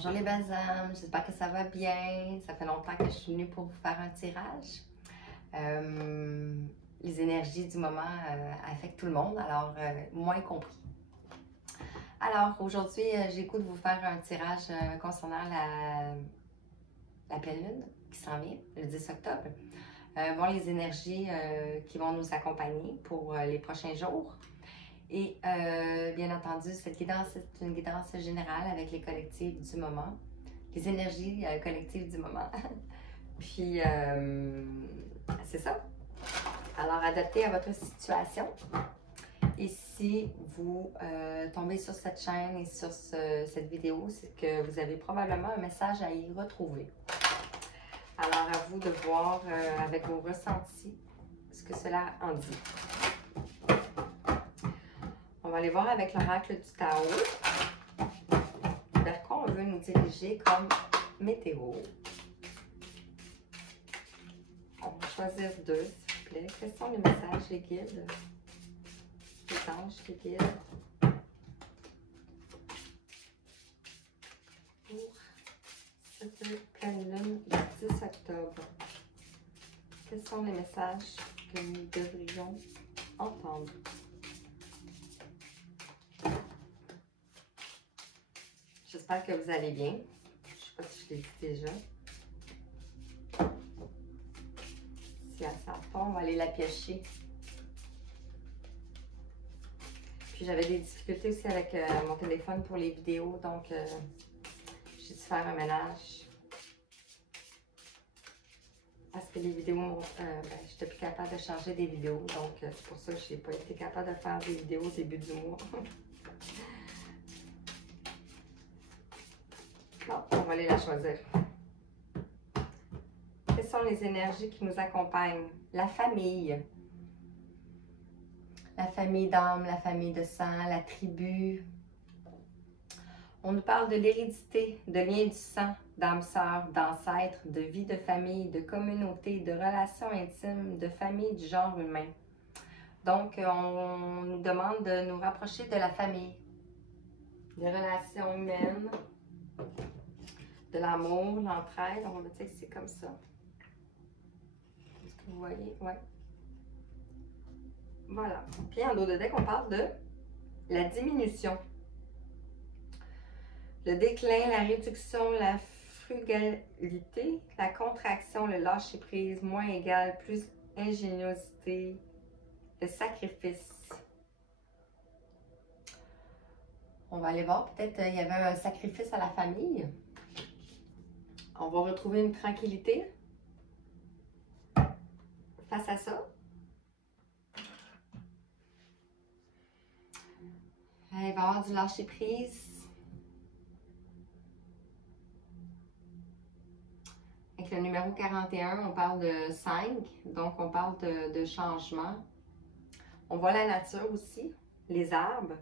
Bonjour les belles âmes, j'espère que ça va bien. Ça fait longtemps que je suis venue pour vous faire un tirage. Les énergies du moment affectent tout le monde, alors moi y compris. Alors aujourd'hui, j'ai le goût de vous faire un tirage concernant la pleine lune qui s'en vient le 10 octobre. Les énergies qui vont nous accompagner pour les prochains jours. Et bien entendu, cette guidance est une guidance générale avec les collectifs du moment, les énergies collectives du moment. Puis, c'est ça. Alors, adaptez à votre situation. Et si vous tombez sur cette chaîne et sur cette vidéo, c'est que vous avez probablement un message à y retrouver. Alors, à vous de voir avec vos ressentis ce que cela en dit. On va aller voir avec l'oracle du Tao. Vers quoi on veut nous diriger comme météo. On va choisir deux, s'il vous plaît. Quels sont les messages, les guides, les anges, les guides pour cette pleine lune du 10 octobre? Quels sont les messages que nous devrions entendre? J'espère que vous allez bien. Je ne sais pas si je l'ai dit déjà. Si elle sent pas, on va aller la piocher. Puis j'avais des difficultés aussi avec mon téléphone pour les vidéos, donc j'ai dû faire un ménage. Parce que les vidéos, je n'étais plus capable de changer des vidéos, donc c'est pour ça que je n'ai pas été capable de faire des vidéos au début du mois. Bon, on va aller la choisir. Quelles sont les énergies qui nous accompagnent? La famille. La famille d'âme, la famille de sang, la tribu. On nous parle de l'hérédité, de liens du sang, d'âme sœur, d'ancêtres, de vie de famille, de communauté, de relations intimes, de famille du genre humain. Donc, on nous demande de nous rapprocher de la famille, des relations humaines, de l'amour, l'entraide. On va dire que c'est comme ça. Est-ce que vous voyez? Ouais. Voilà. Puis en dos de deck, on parle de la diminution. Le déclin, la réduction, la frugalité, la contraction, le lâcher-prise, moins égal, plus ingéniosité, le sacrifice. On va aller voir, peut-être il y avait un sacrifice à la famille. On va retrouver une tranquillité face à ça. Il va y avoir du lâcher-prise. Avec le numéro 41, on parle de 5, donc on parle de changement. On voit la nature aussi, les arbres.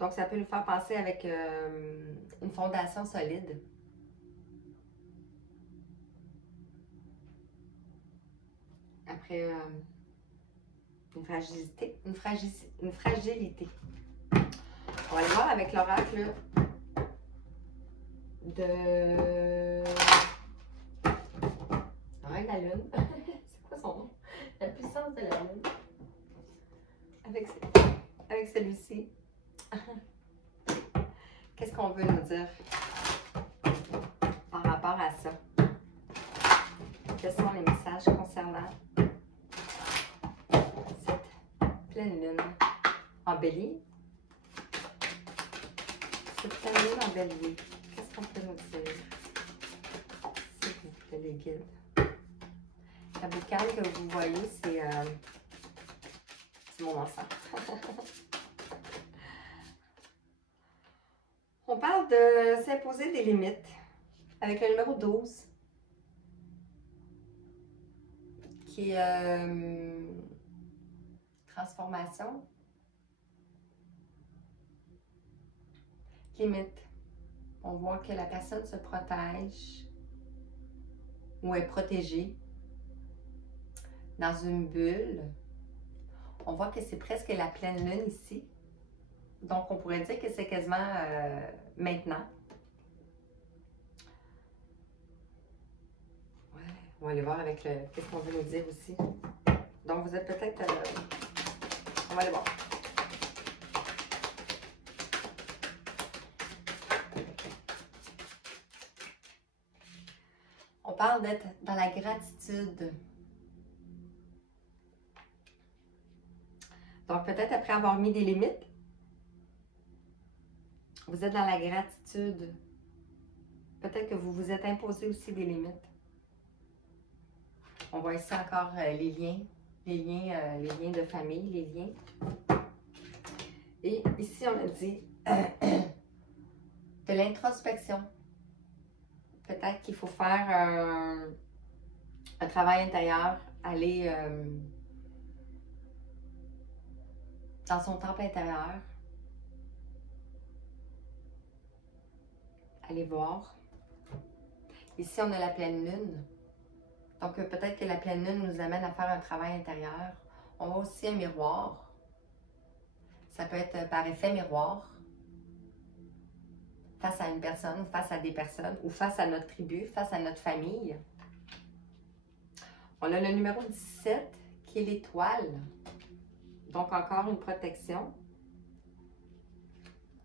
Donc ça peut nous faire penser avec une fondation solide. Après, une fragilité. On va aller voir avec l'oracle de la lune. C'est quoi son nom? La puissance de la lune. Avec celui-ci. Qu'est-ce qu'on veut nous dire par rapport à ça? Quels sont les messages concernant cette pleine lune en bélier? Cette pleine lune en bélier, qu'est-ce qu'on peut nous dire? S'il vous plaît, les guides. La boucane que vous voyez, c'est mon encens. On parle de s'imposer des limites avec le numéro 12 qui est transformation. Limite. On voit que la personne se protège ou est protégée dans une bulle. On voit que c'est presque la pleine lune ici. Donc, on pourrait dire que c'est quasiment maintenant. On va aller voir avec le qu'est-ce qu'on veut nous dire aussi. Donc, vous êtes peut-être... on va aller voir. On parle d'être dans la gratitude. Donc, peut-être après avoir mis des limites, vous êtes dans la gratitude. Peut-être que vous vous êtes imposé aussi des limites. On voit ici encore les liens de famille, les liens. Et ici, on a dit de l'introspection. Peut-être qu'il faut faire un travail intérieur, aller dans son temple intérieur, aller voir. Ici, on a la pleine lune. Donc, peut-être que la pleine lune nous amène à faire un travail intérieur. On voit aussi un miroir. Ça peut être par effet miroir, face à une personne, face à des personnes, ou face à notre tribu, face à notre famille. On a le numéro 17, qui est l'étoile. Donc, encore une protection.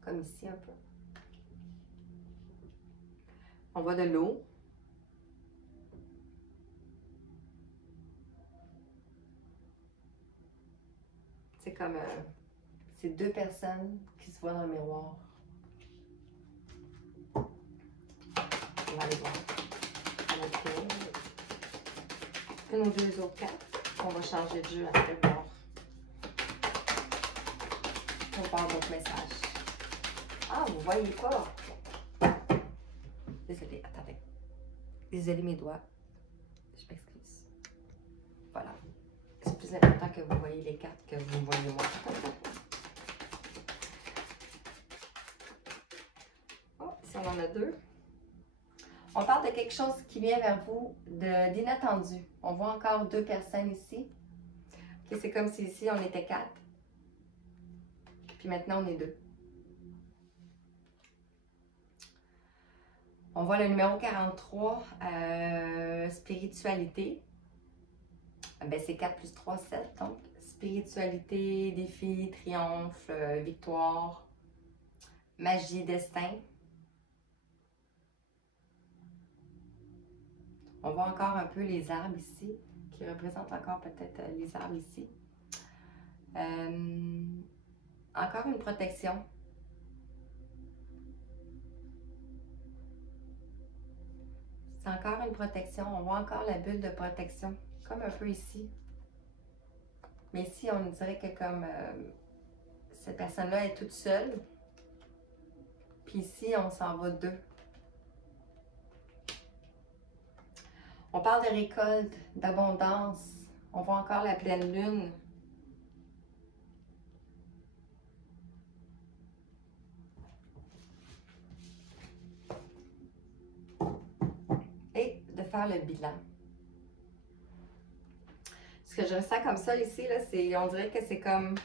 Comme ici un peu. On voit de l'eau. C'est comme... c'est deux personnes qui se voient dans le miroir. On va aller voir. Une ou deux autres cartes. On va changer de jeu après voir. On va voir d'autres messages. Ah, vous voyez pas. Désolée, attendez. Désolée mes doigts. Je m'excuse. Voilà. C'est plus important que vous voyez les cartes que vous voyez moi. Oh, ici on en a deux. On parle de quelque chose qui vient vers vous d'inattendu. On voit encore deux personnes ici. Okay, c'est comme si ici on était quatre. Puis maintenant on est deux. On voit le numéro 43, spiritualité. Ben, c'est 4 plus 3, 7. Donc, spiritualité, défi, triomphe, victoire, magie, destin. On voit encore un peu les arbres ici, qui représentent encore peut-être les arbres ici. Encore une protection. C'est encore une protection. On voit encore la bulle de protection, comme un peu ici. Mais ici, on dirait que comme cette personne-là est toute seule. Puis ici, on s'en va deux. On parle de récolte, d'abondance. On voit encore la pleine lune. Et de faire le bilan. Ce que je ressens comme ça ici, là, on dirait que c'est comme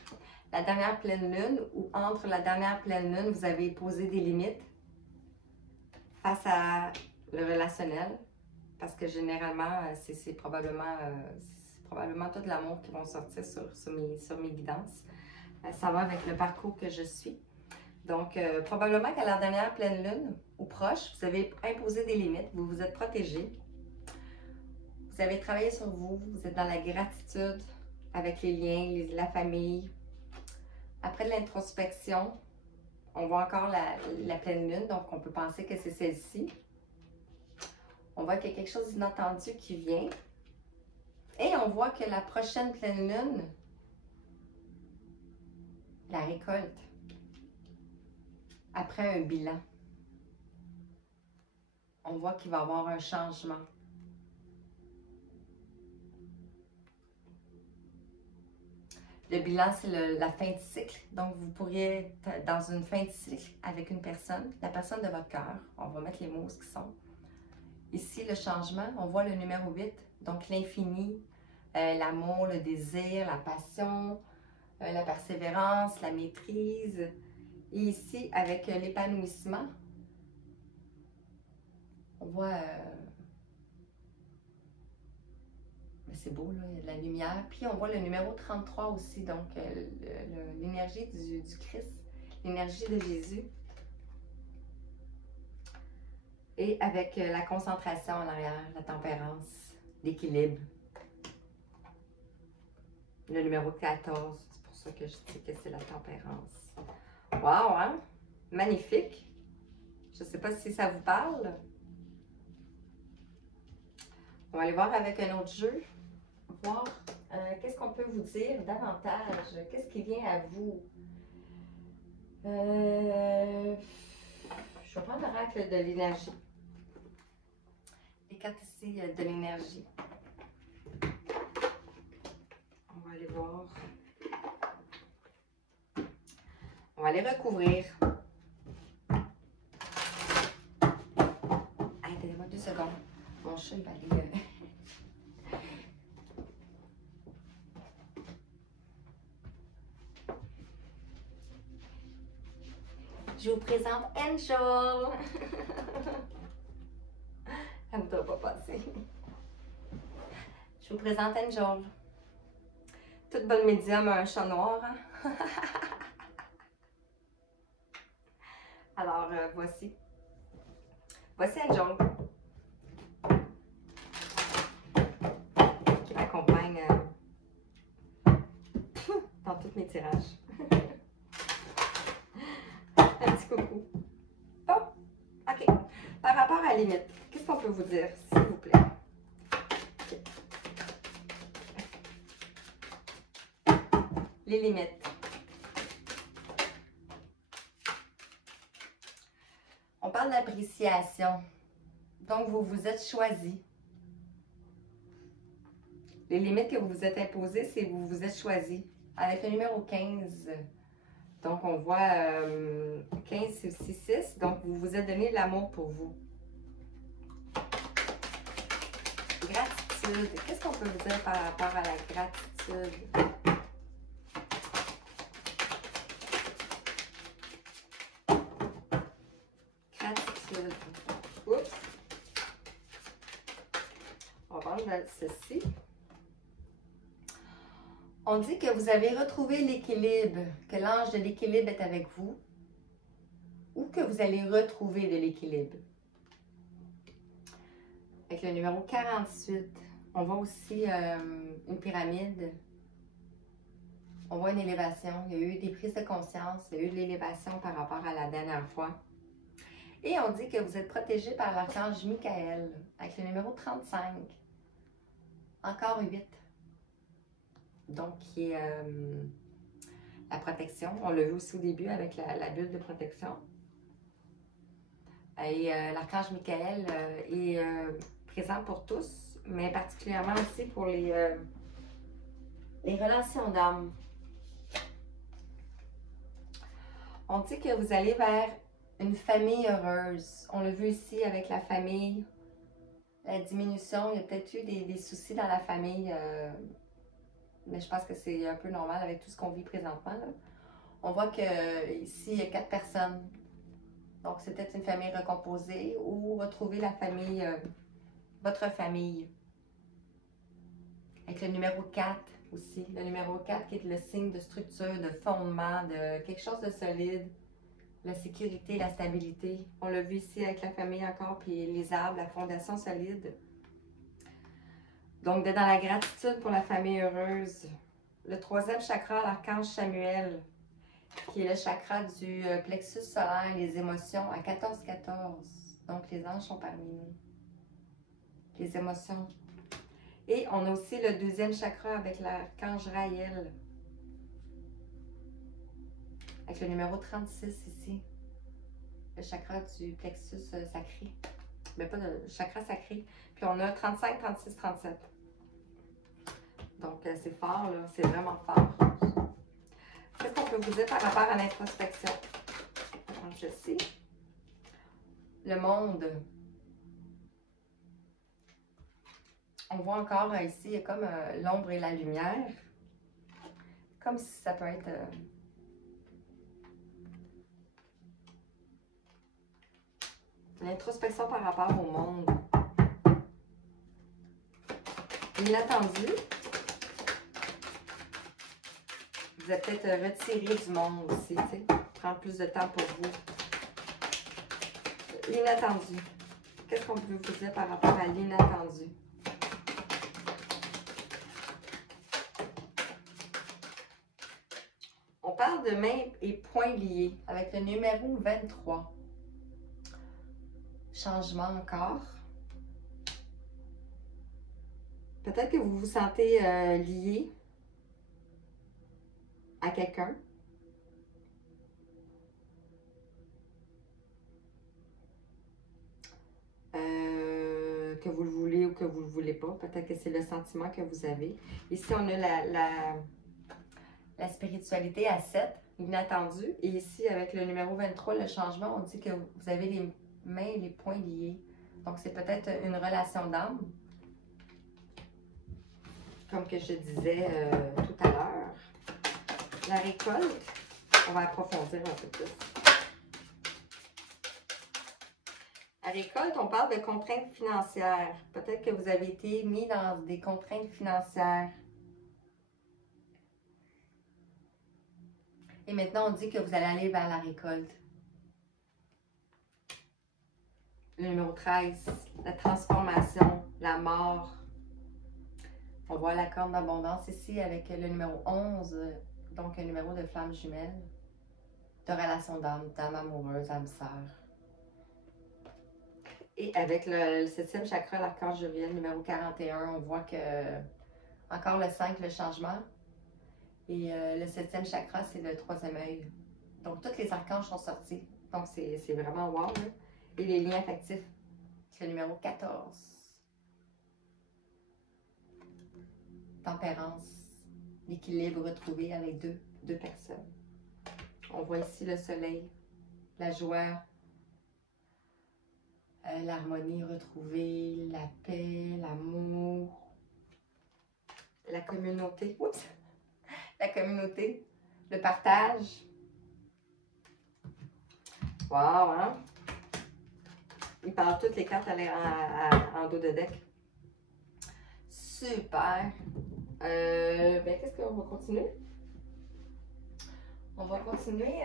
la dernière pleine lune ou entre la dernière pleine lune, vous avez posé des limites face à le relationnel. Parce que généralement, c'est probablement tout l'amour qui va sortir sur mes guidances. Ça va avec le parcours que je suis. Donc, probablement qu'à la dernière pleine lune ou proche, vous avez imposé des limites, vous vous êtes protégé. Vous avez travaillé sur vous, vous êtes dans la gratitude avec les liens, la famille. Après de l'introspection, on voit encore la pleine lune, donc on peut penser que c'est celle-ci. On voit qu'il y a quelque chose d'inattendu qui vient. Et on voit que la prochaine pleine lune, la récolte, après un bilan, on voit qu'il va y avoir un changement. Le bilan, c'est la fin de cycle. Donc, vous pourriez être dans une fin de cycle avec une personne, la personne de votre cœur. On va mettre les mots ce qu'ils sont. Ici, le changement, on voit le numéro 8, donc l'infini, l'amour, le désir, la passion, la persévérance, la maîtrise. Et ici, avec l'épanouissement, on voit c'est beau, là, il y a de la lumière. Puis on voit le numéro 33 aussi, donc l'énergie du Christ, l'énergie de Jésus. Et avec la concentration en arrière, la tempérance, l'équilibre. Le numéro 14, c'est pour ça que je dis que c'est la tempérance. Wow, hein? Magnifique! Je ne sais pas si ça vous parle. On va aller voir avec un autre jeu. Voir qu'est-ce qu'on peut vous dire davantage. Qu'est-ce qui vient à vous? Je vais prendre l'oracle de l'énergie. Les cartes ici de l'énergie. On va aller voir. On va les recouvrir. Donnez-moi 2 secondes. Mon chat, il va aller... Je vous présente Angel. Elle ne voudra pas passer. Je vous présente Angel. Toute bonne médium a un chat noir. Hein? Alors, voici. Voici Angel. Qui m'accompagne dans tous mes tirages. Un petit coucou. Bon, ok. Par rapport à la limite, qu'est-ce qu'on peut vous dire, s'il vous plaît? Okay. Les limites. On parle d'appréciation. Donc, vous vous êtes choisi. Les limites que vous vous êtes imposées, c'est que vous vous êtes choisi. Avec le numéro 15, donc on voit 15, c'est aussi 6. Donc, vous vous êtes donné de l'amour pour vous. Gratitude. Qu'est-ce qu'on peut vous dire par rapport à la gratitude? Gratitude. Oups. On va prendre ceci. On dit que vous avez retrouvé l'équilibre, que l'ange de l'équilibre est avec vous, ou que vous allez retrouver de l'équilibre. Avec le numéro 48, on voit aussi une pyramide. On voit une élévation. Il y a eu des prises de conscience, il y a eu de l'élévation par rapport à la dernière fois. Et on dit que vous êtes protégé par l'archange Michael, avec le numéro 35. Encore 8. Donc, qui est la protection. On l'a vu aussi au début avec la bulle de protection. Et l'archange Michael est présent pour tous, mais particulièrement aussi pour les relations d'âme. On dit que vous allez vers une famille heureuse. On l'a vu ici avec la famille, la diminution. Il y a peut-être eu des soucis dans la famille. Mais je pense que c'est un peu normal avec tout ce qu'on vit présentement. Là. On voit que ici, il y a 4 personnes. Donc, c'est peut-être une famille recomposée ou retrouver la famille, votre famille. Avec le numéro 4 aussi. Le numéro 4 qui est le signe de structure, de fondement, de quelque chose de solide. La sécurité, la stabilité. On l'a vu ici avec la famille encore, puis les arbres, la fondation solide. Donc, d'être dans la gratitude pour la famille heureuse. Le 3e chakra, l'archange Samuel, qui est le chakra du plexus solaire, les émotions, à 14-14. Donc, les anges sont parmi nous. Les émotions. Et on a aussi le 2e chakra avec l'archange Raël. Avec le numéro 36 ici. Le chakra du plexus sacré. Mais pas le chakra sacré. Puis on a 35, 36, 37. Donc, c'est fort, là. C'est vraiment fort. Qu'est-ce qu'on peut vous dire par rapport à l'introspection? On va prendre ceci. Le monde. On voit encore ici, il y a comme l'ombre et la lumière. Comme si ça peut être... l'introspection par rapport au monde. l'inattendu. Vous êtes peut-être retiré du monde aussi, tu sais. Prendre plus de temps pour vous. L'inattendu. Qu'est-ce qu'on peut vous dire par rapport à l'inattendu? On parle de mains et poings liés avec le numéro 23. Changement encore. Peut-être que vous vous sentez lié à quelqu'un. Que vous le voulez ou que vous ne le voulez pas. Peut-être que c'est le sentiment que vous avez. Ici, on a la spiritualité à 7, l'inattendu. Et ici, avec le numéro 23, le changement, on dit que vous avez les mains et les poings liés. Donc, c'est peut-être une relation d'âme. Comme que je disais tout à l'heure. La récolte, on va approfondir un peu plus. La récolte, on parle de contraintes financières. Peut-être que vous avez été mis dans des contraintes financières. Et maintenant, on dit que vous allez aller vers la récolte. Le numéro 13, la transformation, la mort. On voit la corne d'abondance ici avec le numéro 11, donc un numéro de flamme jumelle, de relation d'âme, d'âme amoureuse, âme sœur. Et avec le 7e chakra, l'archange Uriel, numéro 41, on voit que, encore le 5, le changement. Et le 7e chakra, c'est le 3e œil. Donc, tous les archanges sont sortis. Donc, c'est vraiment wow. Hein? Et les liens affectifs, c'est le numéro 14. Tempérance, l'équilibre retrouvé avec deux personnes. On voit ici le soleil, la joie, l'harmonie retrouvée, la paix, l'amour, la communauté. Oups! La communauté, le partage. Wow, hein? Il parle toutes les cartes en dos de deck. Super! Ben, qu'est-ce qu'on va continuer? On va continuer.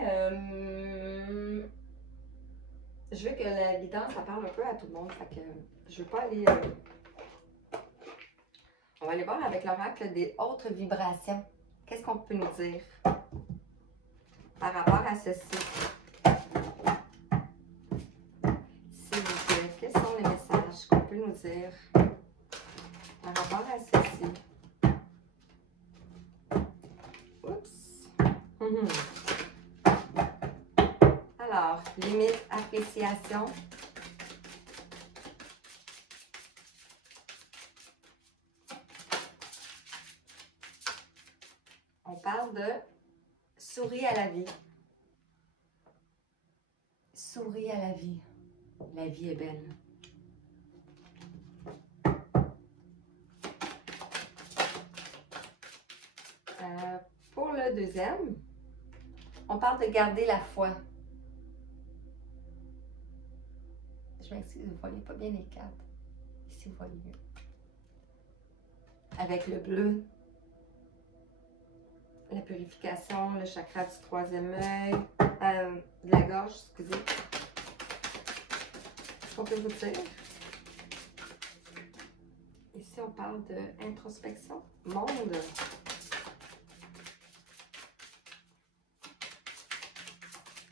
Je veux que la guidance, ça parle un peu à tout le monde. Fait que je veux pas aller... On va aller voir avec l'oracle des hautes vibrations. Qu'est-ce qu'on peut nous dire par rapport à ceci? S'il vous plaît, quels sont les messages qu'on peut nous dire par rapport à ceci? Oups! Alors, limite, appréciation. On parle de souris à la vie. Souris à la vie. La vie est belle. Pour le deuxième, on parle de garder la foi. Je m'excuse, vous ne voyez pas bien les cartes. Ici, vous voyez mieux. Avec le bleu, la purification, le chakra du 3e œil, de la gorge, excusez. Qu'est-ce qu'on peut vous dire? Ici, on parle d'introspection, monde.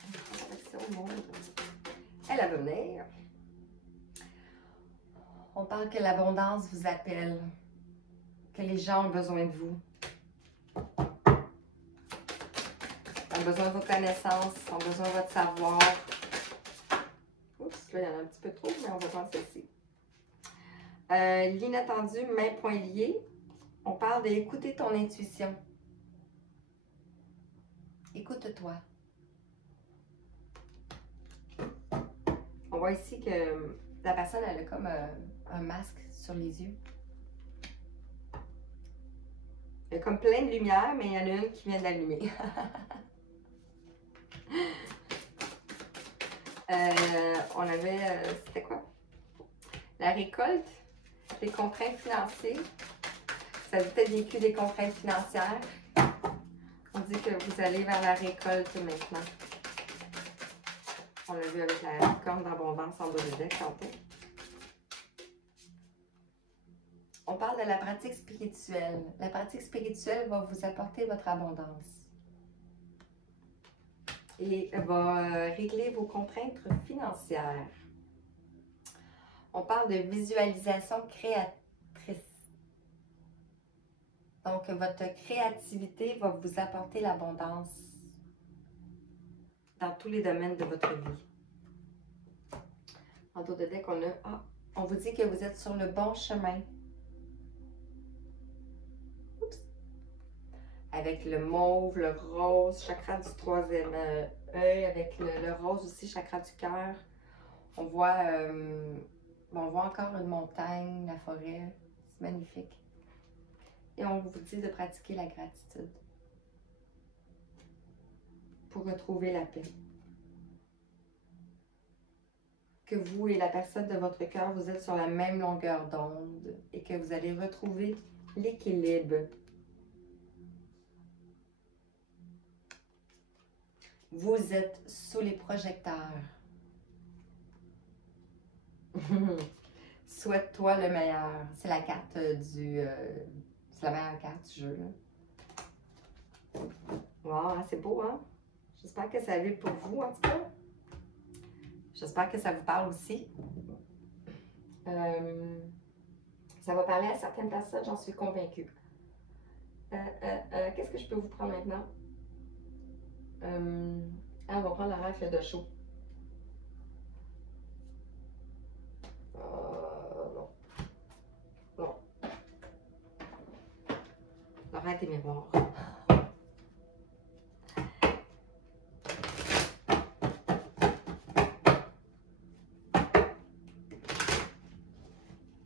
Introspection, monde. Elle va venir. On parle que l'abondance vous appelle, que les gens ont besoin de vous. Ont besoin de vos connaissances, ont besoin de votre savoir. Oups, là, il y en a un petit peu trop, mais on va prendre celle-ci. L'inattendu, mains, poings liés. On parle d'écouter ton intuition. Écoute-toi. On voit ici que la personne, elle a comme un masque sur les yeux. Il y a comme plein de lumière, mais il y en a une qui vient de l'allumer. On avait, c'était quoi? La récolte, les contraintes financières, Vous avez peut-être vécu des contraintes financières. On dit que vous allez vers la récolte maintenant. On l'a vu avec la corne d'abondance en bas de deck tantôt. On parle de la pratique spirituelle. La pratique spirituelle va vous apporter votre abondance et va régler vos contraintes financières. On parle de visualisation créatrice. Donc, votre créativité va vous apporter l'abondance dans tous les domaines de votre vie. En dos de deck, on vous dit que vous êtes sur le bon chemin. Oups. Avec le mauve, le rose, chakra du troisième œil, avec le rose aussi, chakra du cœur. On voit encore une montagne, la forêt. C'est magnifique. Et on vous dit de pratiquer la gratitude pour retrouver la paix. Que vous et la personne de votre cœur, vous êtes sur la même longueur d'onde et que vous allez retrouver l'équilibre. Vous êtes sous les projecteurs. Souhaite-toi le meilleur. C'est la carte c'est la meilleure carte du jeu. Wow, c'est beau, hein? J'espère que ça vibre pour vous, en tout cas. J'espère que ça vous parle aussi. Ça va parler à certaines personnes, j'en suis convaincue. Qu'est-ce que je peux vous prendre maintenant? On va prendre la rafle de chaud. Non. Non. Arrête tes miroirs.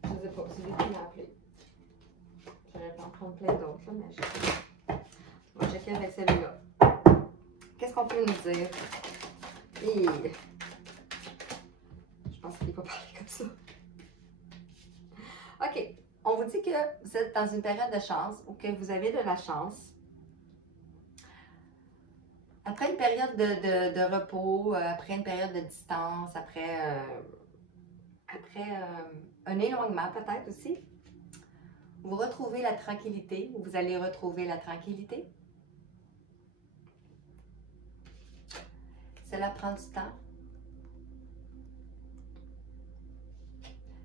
Je sais pas, c'est lui qui m'a appelé. J'aurais pu en prendre plein d'autres, mais je vais checker avec celui-là. Qu'est-ce qu'on peut nous dire? Et... je pense qu'il va parler comme ça. OK. On vous dit que vous êtes dans une période de chance ou que vous avez de la chance. Après une période de repos, après une période de distance, après un éloignement peut-être aussi, vous retrouvez la tranquillité ou vous allez retrouver la tranquillité. Cela prend du temps.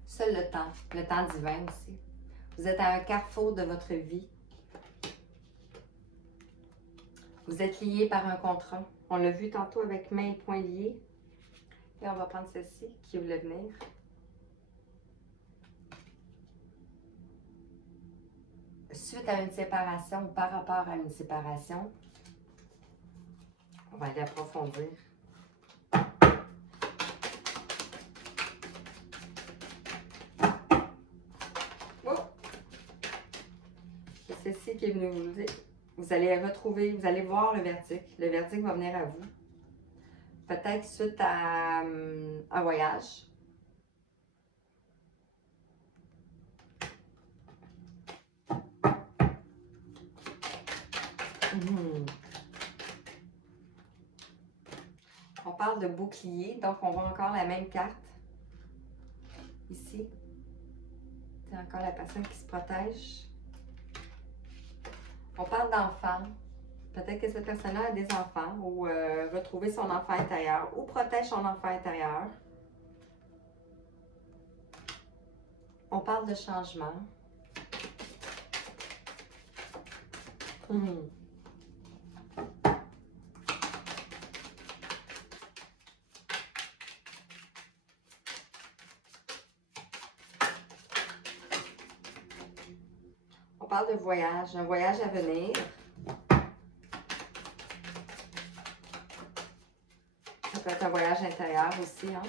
Seul le temps divin aussi. Vous êtes à un carrefour de votre vie. Vous êtes lié par un contrat. On l'a vu tantôt avec main et poing liés. Et on va prendre celle-ci qui voulait venir. Suite à une séparation ou par rapport à une séparation, on va aller approfondir. Oh! C'est celle-ci qui est venue vous le dire. Vous allez retrouver, vous allez voir le verdict. Le verdict va venir à vous. Peut-être suite à un voyage. On parle de bouclier, donc on voit encore la même carte. Ici. C'est encore la personne qui se protège. On parle d'enfants. Peut-être que cette personne-là a des enfants ou retrouver son enfant intérieur ou protège son enfant intérieur. On parle de changement. On parle de voyage, un voyage à venir. Ça peut être un voyage intérieur aussi, hein.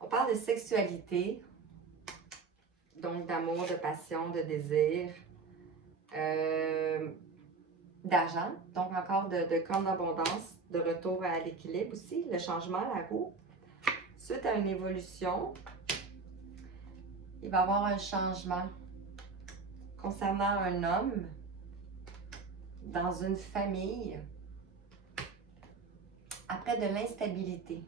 On parle de sexualité, donc d'amour, de passion, de désir, d'argent, donc encore de corne d'abondance, de retour à l'équilibre aussi, le changement, la roue. Suite à une évolution, il va y avoir un changement concernant un homme dans une famille après de l'instabilité.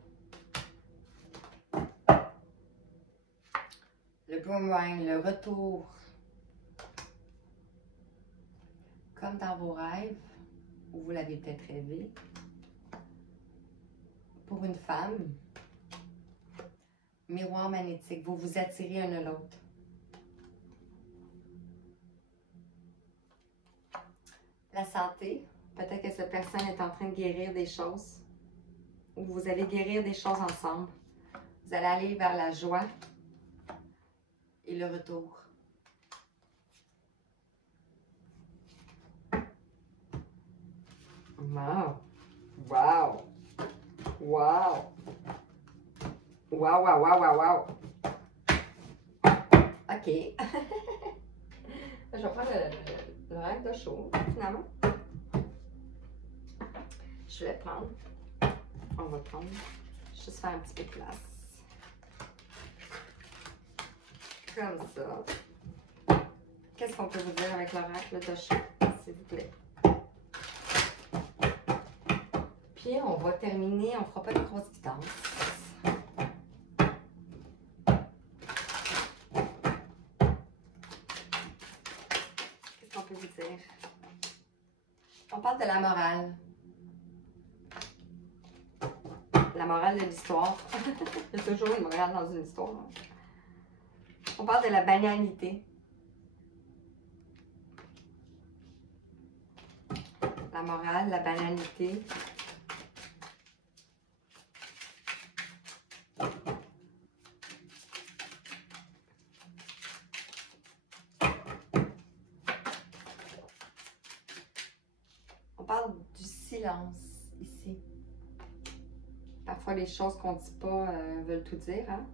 Le boomerang, le retour, comme dans vos rêves, ou vous l'avez peut-être rêvé, pour une femme, miroir magnétique, vous vous attirez un à l'autre. La santé, peut-être que cette personne est en train de guérir des choses, ou vous allez guérir des choses ensemble. Vous allez aller vers la joie et le retour. Wow! Wow! Wow! Wow, wow, wow, wow, wow! OK. Je vais prendre le rêve de chaud, finalement. Je vais prendre. On va prendre. Juste faire un petit peu de place. Comme ça. Qu'est-ce qu'on peut vous dire avec l'oracle de chaud, s'il vous plaît? Puis on va terminer, on ne fera pas de grosse distance. Qu'est-ce qu'on peut vous dire? On parle de la morale. La morale de l'histoire. Il y a toujours une morale dans une histoire. On parle de la banalité. La morale, la banalité. On parle du silence ici. Parfois, les choses qu'on ne dit pas veulent tout dire. Hein?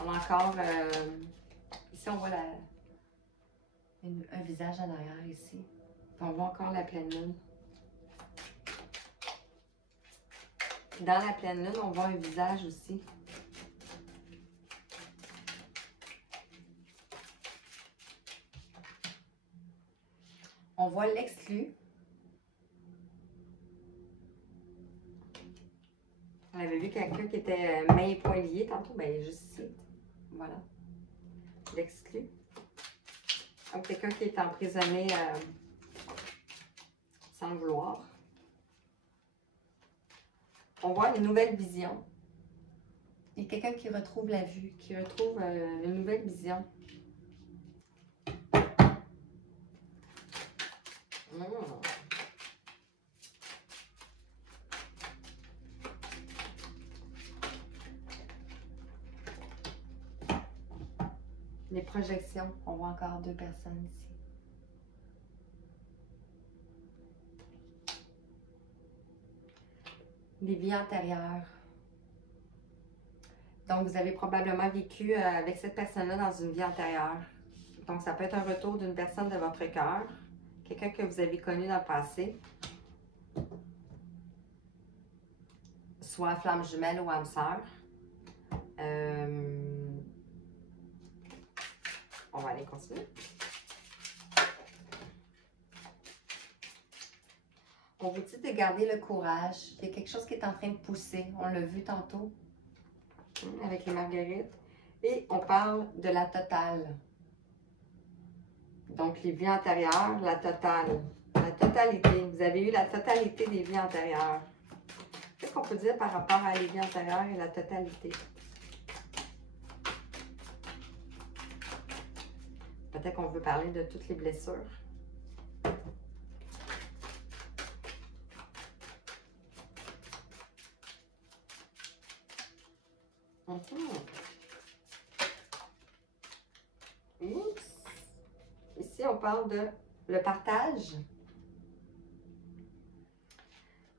On a encore... ici, on voit un visage en arrière ici. On voit encore la pleine lune. Dans la pleine lune, on voit un visage aussi. On voit l'exclu. On avait vu quelqu'un qui était mains et poings liés tantôt. Ben, il est juste ici. Voilà. L'exclu. Donc, quelqu'un qui est emprisonné sans le vouloir. On voit une nouvelle vision. Il y a quelqu'un qui retrouve la vue, qui retrouve une nouvelle vision. Les projections, on voit encore deux personnes ici. Les vies antérieures. Donc, vous avez probablement vécu avec cette personne-là dans une vie antérieure. Donc, ça peut être un retour d'une personne de votre cœur, quelqu'un que vous avez connu dans le passé, soit flamme jumelle ou âme sœur. On va aller continuer. On vous dit de garder le courage. Il y a quelque chose qui est en train de pousser. On l'a vu tantôt avec les marguerites. Et on parle de la totale. Donc, les vies antérieures, la totale. La totalité. Vous avez eu la totalité des vies antérieures. Qu'est-ce qu'on peut dire par rapport à les vies antérieures et la totalité? Peut-être qu'on veut parler de toutes les blessures. Oups. Ici, on parle de le partage,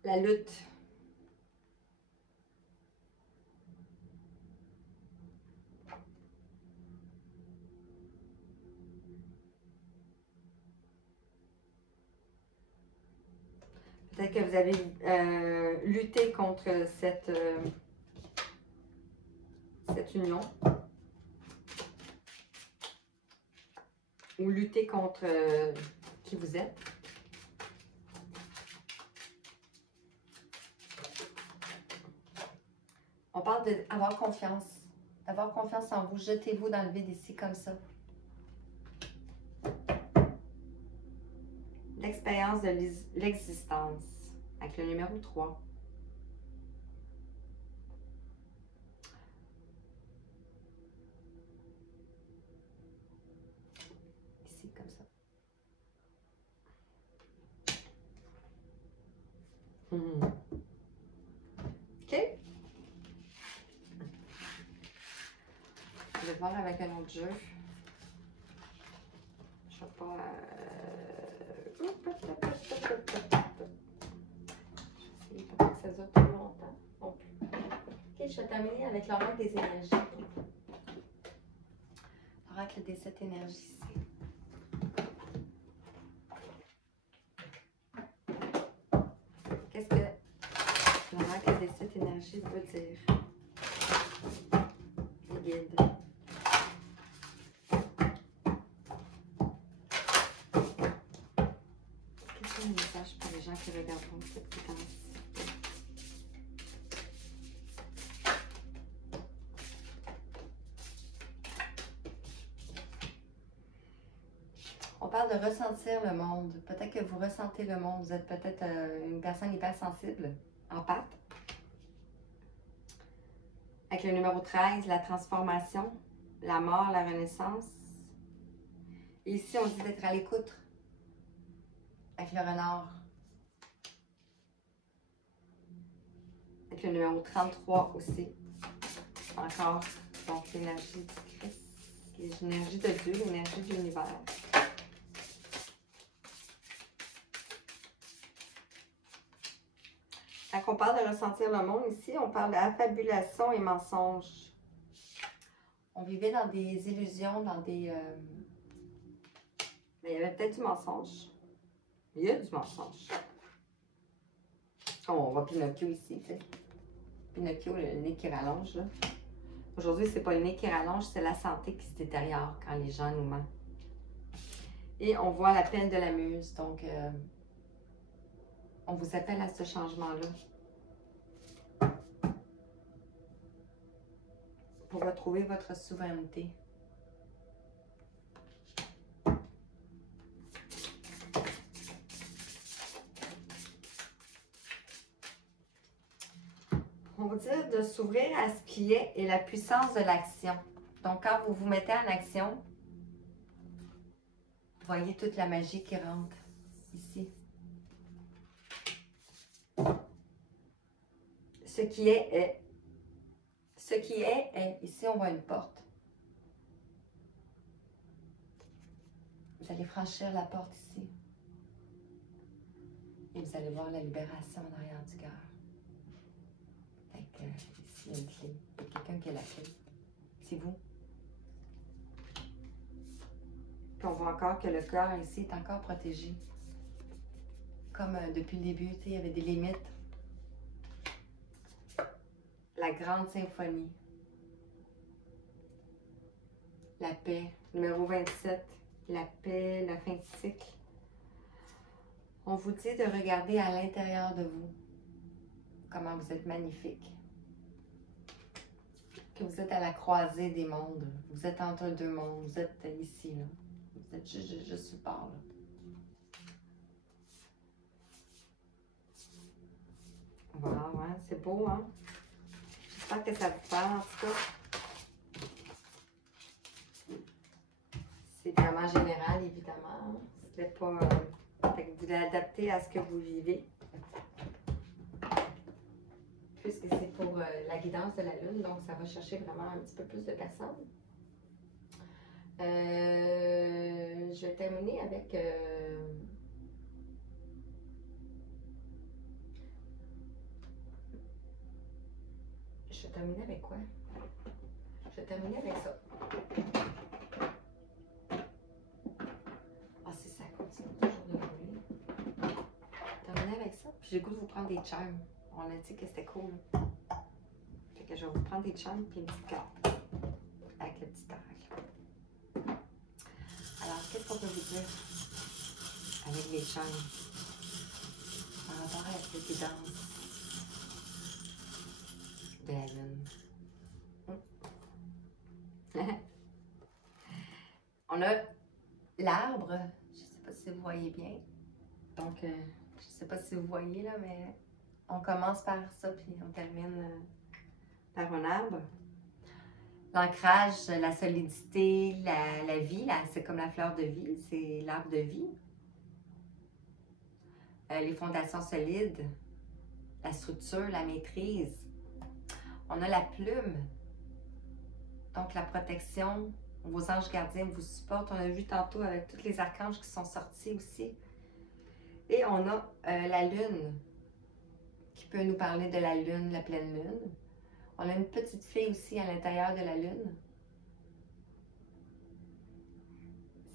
la lutte. Peut-être que vous avez lutté contre cette votre union. Ou lutter contre qui vous êtes. On parle d'avoir confiance. D'avoir confiance en vous. Jetez-vous dans le vide ici comme ça. L'expérience de l'existence. Avec le numéro 3. Ici, comme ça. OK. Je vais voir avec un autre jeu. Je ne vais pas... Je vais essayer pas que ça dure trop longtemps. OK, je vais terminer avec l'oracle des énergies. L'oracle des 7 énergies ici. Qu'est-ce que l'oracle des 7 énergies veut dire? Les guides. Quels sont les messages pour les gens qui regarderont cette séquence? On parle de ressentir le monde. Peut-être que vous ressentez le monde. Vous êtes peut-être une personne hypersensible, empathe. Avec le numéro 13, la transformation, la mort, la renaissance. Et ici, on dit d'être à l'écoute. Avec le renard. Avec le numéro 33 aussi. Encore, donc l'énergie du Christ, l'énergie de Dieu, l'énergie de l'univers. Quand on parle de ressentir le monde ici, on parle d'affabulation et mensonge. On vivait dans des illusions, dans des... Mais il y avait peut-être du mensonge. Il y a du mensonge. Oh, on voit Pinocchio ici, tu sais. Pinocchio, le nez qui rallonge, là. Aujourd'hui, c'est pas le nez qui rallonge, c'est la santé qui se détériore quand les gens nous mentent. Et on voit l'appel de la muse. Donc, on vous appelle à ce changement-là. Pour retrouver votre souveraineté. On va dire de s'ouvrir à ce qui est et la puissance de l'action. Donc, quand vous vous mettez en action, voyez toute la magie qui rentre ici. Ce qui est, est. Ce qui est, est. Ici, on voit une porte. Vous allez franchir la porte ici. Et vous allez voir la libération en arrière du cœur. Ici, il y a une clé. Il y a quelqu'un qui a la clé. C'est vous. Puis on voit encore que le cœur ici est encore protégé. Comme depuis le début, il y avait des limites. La grande symphonie. La paix. Numéro 27. La paix, la fin de cycle. On vous dit de regarder à l'intérieur de vous. Comment vous êtes magnifique. Que vous êtes à la croisée des mondes. Vous êtes entre deux mondes. Vous êtes ici, là. Vous êtes juste super, là. Voilà, ouais, c'est beau, hein? J'espère que ça vous parle, en tout cas. C'est vraiment général, évidemment. C'était pas... fait que vous l'adaptez à ce que vous vivez. Puisque c'est pour la guidance de la Lune, donc ça va chercher vraiment un petit peu plus de personnes. Je vais terminer avec... Je vais terminer avec quoi? Je vais terminer avec ça. Ah, c'est ça, continue toujours de rouler. Terminer avec ça. Puis j'ai le goût de vous prendre des charms. On a dit que c'était cool. Fait que je vais vous prendre des charms et une petite carte. avec le petit oracle. Alors, qu'est-ce qu'on peut vous dire avec les chaînes par rapport à la guidance de la lune? On a l'arbre, je ne sais pas si vous voyez bien. Donc, je ne sais pas si vous voyez là, mais on commence par ça, puis on termine par un arbre. L'ancrage, la solidité, la vie, c'est comme la fleur de vie, c'est l'arbre de vie. Les fondations solides, la structure, la maîtrise. On a la plume, donc la protection. Vos anges gardiens vous supportent. On a vu tantôt avec tous les archanges qui sont sortis aussi. Et on a la lune, qui peut nous parler de la lune, la pleine lune. On a une petite fille aussi à l'intérieur de la lune.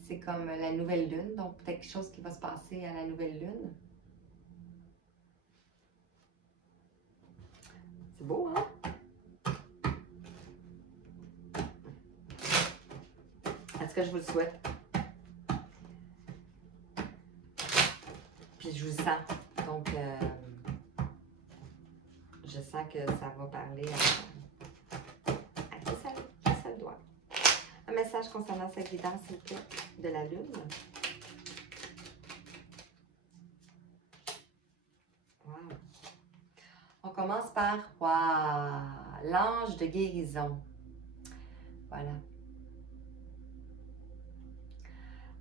C'est comme la nouvelle lune, donc peut-être quelque chose qui va se passer à la nouvelle lune. C'est beau, hein? En tout cas, je vous le souhaite. Puis je vous sens. Donc, je sens que ça va parler à qui ça le doit. Un message concernant cette guidance, s'il vous plaît, de la lune. Wow. On commence par l'ange de guérison. Voilà.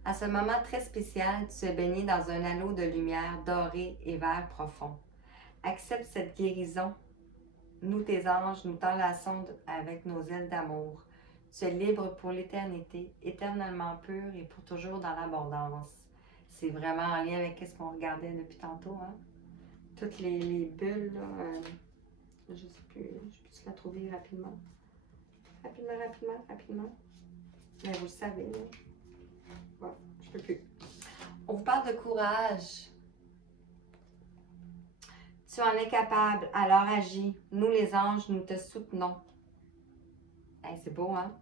À ce moment très spécial, tu es baigné dans un halo de lumière dorée et vert profond. Accepte cette guérison. Nous, tes anges, nous t'enlaçons avec nos ailes d'amour. Tu es libre pour l'éternité, éternellement pur et pour toujours dans l'abondance. C'est vraiment en lien avec ce qu'on regardait depuis tantôt. Hein? Toutes les bulles, là, je ne sais plus, je peux la trouver rapidement. Rapidement. Mais vous le savez, là. Ouais, je peux plus. On vous parle de courage. Tu en es capable, alors agis. Nous, les anges, nous te soutenons. Hey, c'est beau, hein?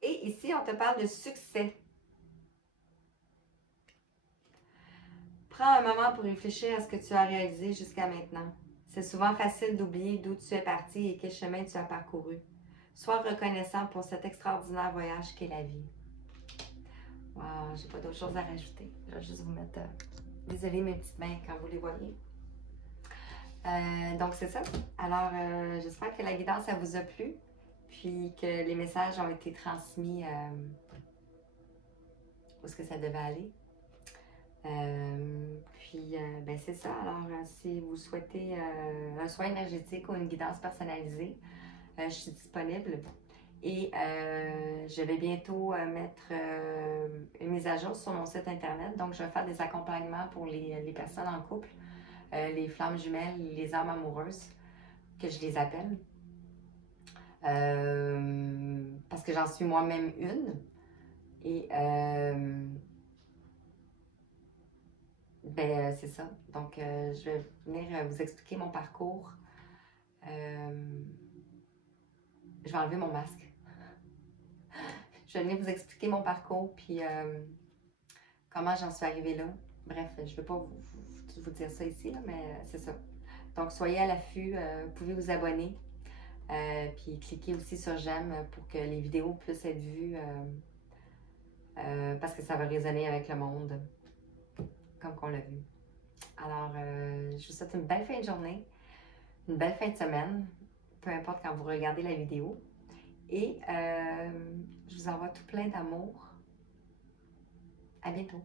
Et ici, on te parle de succès. Prends un moment pour réfléchir à ce que tu as réalisé jusqu'à maintenant. C'est souvent facile d'oublier d'où tu es parti et quel chemin tu as parcouru. Sois reconnaissant pour cet extraordinaire voyage qu'est la vie. Wow, j'ai pas d'autre chose à rajouter. Je vais juste vous mettre... désolée mes petites mains quand vous les voyez. Donc c'est ça. Alors j'espère que la guidance ça vous a plu. Puis que les messages ont été transmis où est-ce que ça devait aller. Ben c'est ça. Alors si vous souhaitez un soin énergétique ou une guidance personnalisée, je suis disponible. Et je vais bientôt mettre une mise à jour sur mon site internet. Donc, je vais faire des accompagnements pour les personnes en couple, les flammes jumelles, les âmes amoureuses, que je les appelle. Parce que j'en suis moi-même une. Et c'est ça. Donc, je vais venir vous expliquer mon parcours. Je vais enlever mon masque. Je vais venir vous expliquer mon parcours, puis comment j'en suis arrivée là. Bref, je ne vais pas vous dire ça ici, là, mais c'est ça. Donc, soyez à l'affût, vous pouvez vous abonner, puis cliquez aussi sur j'aime pour que les vidéos puissent être vues, parce que ça va résonner avec le monde, comme qu'on l'a vu. Alors, je vous souhaite une belle fin de journée, une belle fin de semaine, peu importe quand vous regardez la vidéo. Et je vous envoie tout plein d'amour. À bientôt.